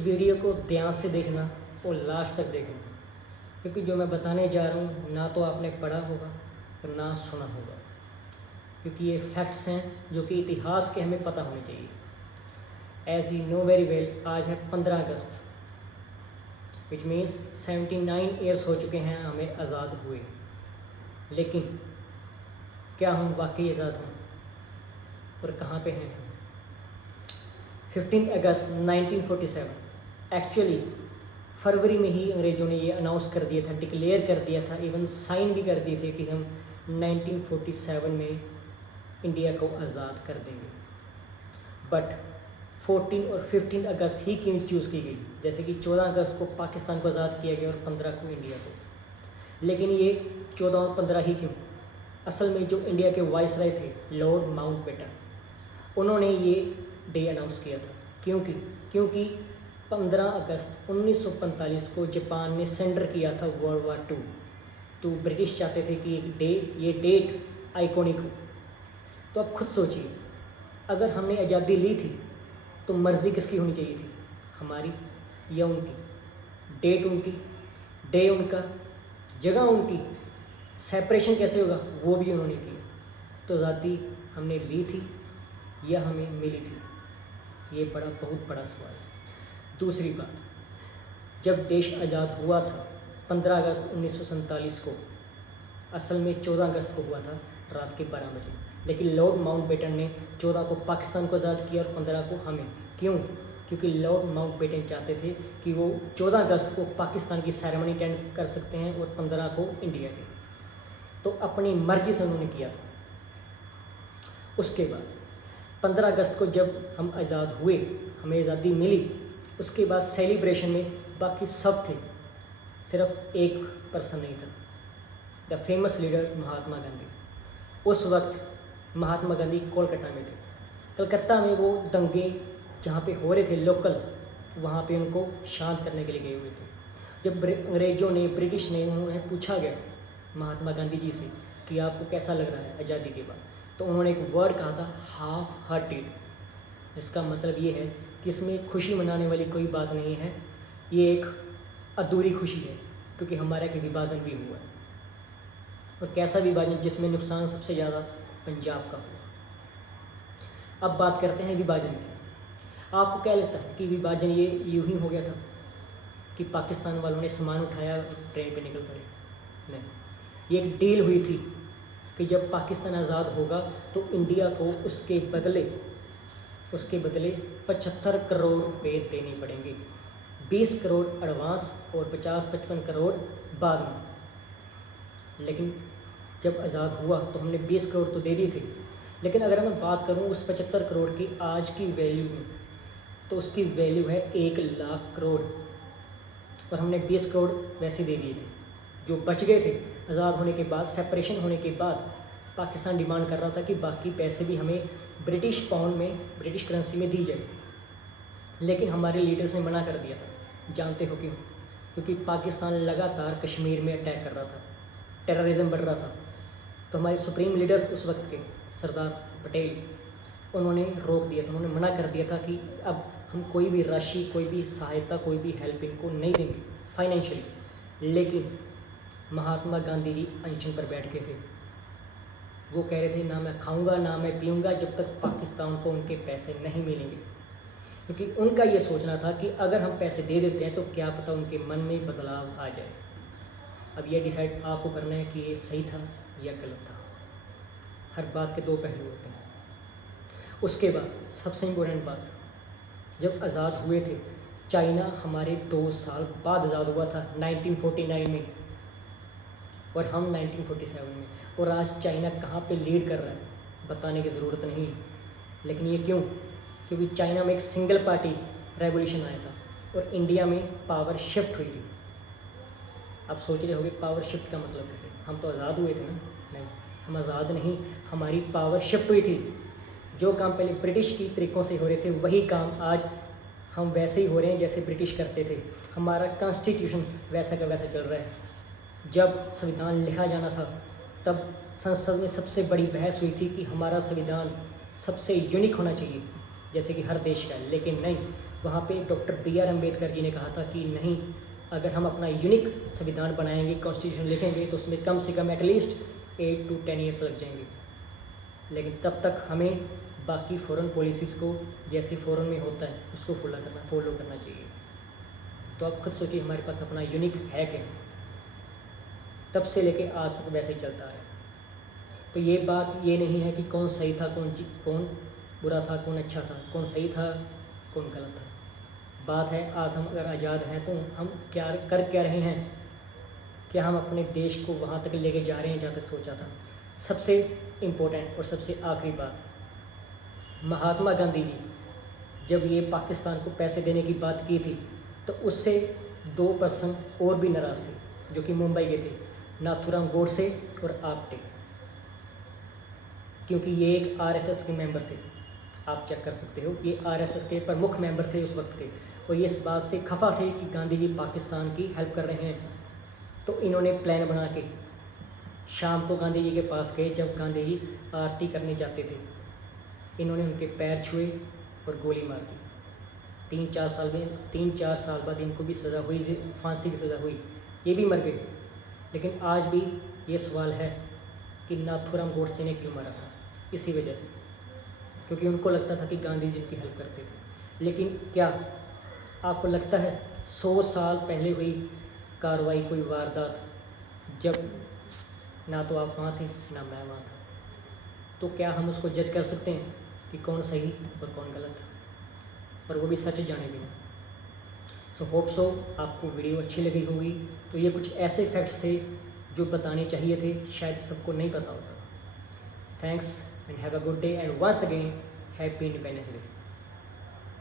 Video को ध्यान से देखना और लास्ट तक देखना, क्योंकि जो मैं बताने जा रहा हूँ ना तो आपने पढ़ा होगा और ना सुना होगा, क्योंकि ये फैक्ट्स हैं जो कि इतिहास के हमें पता होने चाहिए। As you know very well, आज है 15 अगस्त, विच मीन्स 79 ईयर्स हो चुके हैं हमें आज़ाद हुए। लेकिन क्या हम वाकई आज़ाद हैं और कहाँ पे हैं? 15 अगस्त 1947 एक्चुअली फरवरी में ही अंग्रेज़ों ने ये अनाउंस कर दिया था, डिक्लेयर कर दिया था, इवन साइन भी कर दिए थे कि हम 1947 में इंडिया को आज़ाद कर देंगे। बट 14 और 15 अगस्त ही क्यों चूज़ की गई? जैसे कि 14 अगस्त को पाकिस्तान को आज़ाद किया गया और 15 को इंडिया को। लेकिन ये 14 और 15 ही क्यों? असल में जो इंडिया के वाइसराय थे लॉर्ड माउंटबेटन, उन्होंने ये डे अनाउंस किया था। क्योंकि 15 अगस्त 1945 को जापान ने सेंडर किया था वर्ल्ड वार 2, तो ब्रिटिश चाहते थे कि ये डेट आइकॉनिक हो। तो आप खुद सोचिए, अगर हमने आज़ादी ली थी तो मर्ज़ी किसकी होनी चाहिए थी, हमारी या उनकी? डेट उनकी, डे उनका, जगह उनकी, सेपरेशन कैसे होगा वो भी उन्होंने किया। तो आज़ादी हमने ली थी या हमें मिली थी? ये बहुत बड़ा सवाल है। दूसरी बात, जब देश आज़ाद हुआ था 15 अगस्त 1947 को, असल में 14 अगस्त को हुआ था रात के 12 बजे, लेकिन लॉर्ड माउंटबेटन ने 14 को पाकिस्तान को आज़ाद किया और 15 को हमें। क्यों? क्योंकि लॉर्ड माउंटबेटन चाहते थे कि वो 14 अगस्त को पाकिस्तान की सेरेमनी अटेंड कर सकते हैं और 15 को इंडिया के। तो अपनी मर्ज़ी से उन्होंने किया था। उसके बाद 15 अगस्त को जब हम आज़ाद हुए, हमें आज़ादी मिली, उसके बाद सेलिब्रेशन में बाकी सब थे, सिर्फ एक पर्सन नहीं था, the famous leader Mahatma Gandhi. उस वक्त महात्मा गांधी कोलकाता में थे। कलकत्ता में वो दंगे जहाँ पे हो रहे थे लोकल, वहाँ पे उनको शांत करने के लिए गए हुए थे। जब अंग्रेज़ों ने, ब्रिटिश ने, उन्हें पूछा गया महात्मा गांधी जी से कि आपको कैसा लग रहा है आज़ादी के बाद, तो उन्होंने एक वर्ड कहा था, हाफ हार्टेड, जिसका मतलब ये है कि इसमें खुशी मनाने वाली कोई बात नहीं है, ये एक अधूरी खुशी है, क्योंकि हमारा एक विभाजन भी हुआ है। और कैसा विभाजन? जिसमें नुकसान सबसे ज़्यादा पंजाब का हुआ। अब बात करते हैं विभाजन की। आपको क्या लगता है कि विभाजन ये यूं ही हो गया था कि पाकिस्तान वालों ने सामान उठाया ट्रेन पे निकल पड़े? नहीं, ये एक डील हुई थी कि जब पाकिस्तान आज़ाद होगा तो इंडिया को उसके बदले 75 करोड़ रुपए देने पड़ेंगे, 20 करोड़ एडवांस और 50-55 करोड़ बाद में। लेकिन जब आज़ाद हुआ तो हमने 20 करोड़ तो दे दिए थे, लेकिन अगर मैं बात करूं उस 75 करोड़ की आज की वैल्यू में, तो उसकी वैल्यू है 1 लाख करोड़, और हमने 20 करोड़ वैसे दे दिए थे। जो बच गए थे आज़ाद होने के बाद, सेपरेशन होने के बाद, पाकिस्तान डिमांड कर रहा था कि बाकी पैसे भी हमें ब्रिटिश पाउंड में, ब्रिटिश करेंसी में दी जाए। लेकिन हमारे लीडर्स ने मना कर दिया था। जानते हो क्यों? क्योंकि पाकिस्तान लगातार कश्मीर में अटैक कर रहा था, टेररिज्म बढ़ रहा था। तो हमारे सुप्रीम लीडर्स उस वक्त के सरदार पटेल, उन्होंने रोक दिया था, उन्होंने मना कर दिया था कि अब हम कोई भी राशि, कोई भी सहायता, कोई भी हेल्प इनको नहीं देंगे फाइनेंशियली। लेकिन महात्मा गांधी जी अनशन पर बैठ गए थे। वो कह रहे थे, ना मैं खाऊंगा ना मैं पीऊंगा जब तक पाकिस्तान को उनके पैसे नहीं मिलेंगे। क्योंकि उनका ये सोचना था कि अगर हम पैसे दे देते हैं तो क्या पता उनके मन में बदलाव आ जाए। अब ये डिसाइड आपको करना है कि ये सही था या गलत था। हर बात के दो पहलू होते हैं। उसके बाद सबसे इम्पोर्टेंट बात, जब आज़ाद हुए थे, चाइना हमारे 2 साल बाद आज़ाद हुआ था 1949 में, और हम 1947 में। और आज चाइना कहाँ पे लीड कर रहा है बताने की ज़रूरत नहीं है। लेकिन ये क्यों? क्योंकि चाइना में एक सिंगल पार्टी रेवोल्यूशन आया था और इंडिया में पावर शिफ्ट हुई थी। आप सोच रहे होंगे पावर शिफ्ट का मतलब कैसे? हम तो आज़ाद हुए थे ना? नहीं, हम आज़ाद नहीं, हमारी पावर शिफ्ट हुई थी। जो काम पहले ब्रिटिश की तरीक़ों से हो रहे थे, वही काम आज हम वैसे ही हो रहे हैं जैसे ब्रिटिश करते थे। हमारा कॉन्स्टिट्यूशन वैसा का वैसा चल रहा है। जब संविधान लिखा जाना था तब संसद में सबसे बड़ी बहस हुई थी कि हमारा संविधान सबसे यूनिक होना चाहिए, जैसे कि हर देश का है। लेकिन नहीं, वहाँ पे doctor B are Ambedkar ji ने कहा था कि नहीं, अगर हम अपना यूनिक संविधान बनाएंगे, कॉन्स्टिट्यूशन लिखेंगे, तो उसमें कम से कम एटलीस्ट 8 to 10 ईयर्स लग जाएंगे। लेकिन तब तक हमें बाकी फॉरेन पॉलिसीज़ को जैसे फॉरेन में होता है उसको फॉलो करना चाहिए। तो आप खुद सोचिए हमारे पास अपना यूनिक है क्या। तब से लेके आज तक वैसे ही चलता है। तो ये बात ये नहीं है कि कौन सही था, कौन बुरा था, कौन अच्छा था, कौन सही था, कौन गलत था। बात है आज हम अगर आज़ाद हैं तो हम क्या रहे हैं, क्या हम अपने देश को वहाँ तक लेके जा रहे हैं जहाँ तक सोचा था। सबसे इम्पोर्टेंट और सबसे आखिरी बात, महात्मा गांधी जी जब ये पाकिस्तान को पैसे देने की बात की थी तो उससे 2 पर्सन और भी नाराज़ थे जो कि मुंबई के थे, नाथूराम गोडसे और आप्टे, क्योंकि ये एक आरएसएस के मेंबर थे। आप चेक कर सकते हो, ये आरएसएस के प्रमुख मेंबर थे उस वक्त के, और ये इस बात से खफा थे कि गांधी जी पाकिस्तान की हेल्प कर रहे हैं। तो इन्होंने प्लान बना के शाम को गांधी जी के पास गए। जब गांधी जी आरती करने जाते थे, इन्होंने उनके पैर छुए और गोली मार दी। 3-4 साल बाद इनको भी सज़ा हुई, फांसी की सज़ा हुई, ये भी मर गए। लेकिन आज भी ये सवाल है कि नाथूराम गोडसे ने क्यों मारा था। इसी वजह से, क्योंकि उनको लगता था कि गांधी जी उनकी हेल्प करते थे। लेकिन क्या आपको लगता है 100 साल पहले हुई कार्रवाई, कोई वारदात, जब ना तो आप वहाँ थे ना मैं वहाँ था, तो क्या हम उसको जज कर सकते हैं कि कौन सही और कौन गलत, और वो भी सच जाने बिना। सो होप सो आपको वीडियो अच्छी लगी होगी। तो ये कुछ ऐसे फैक्ट्स थे जो बताने चाहिए थे, शायद सबको नहीं पता होता। Thanks and have a good day and once again happy Independence day.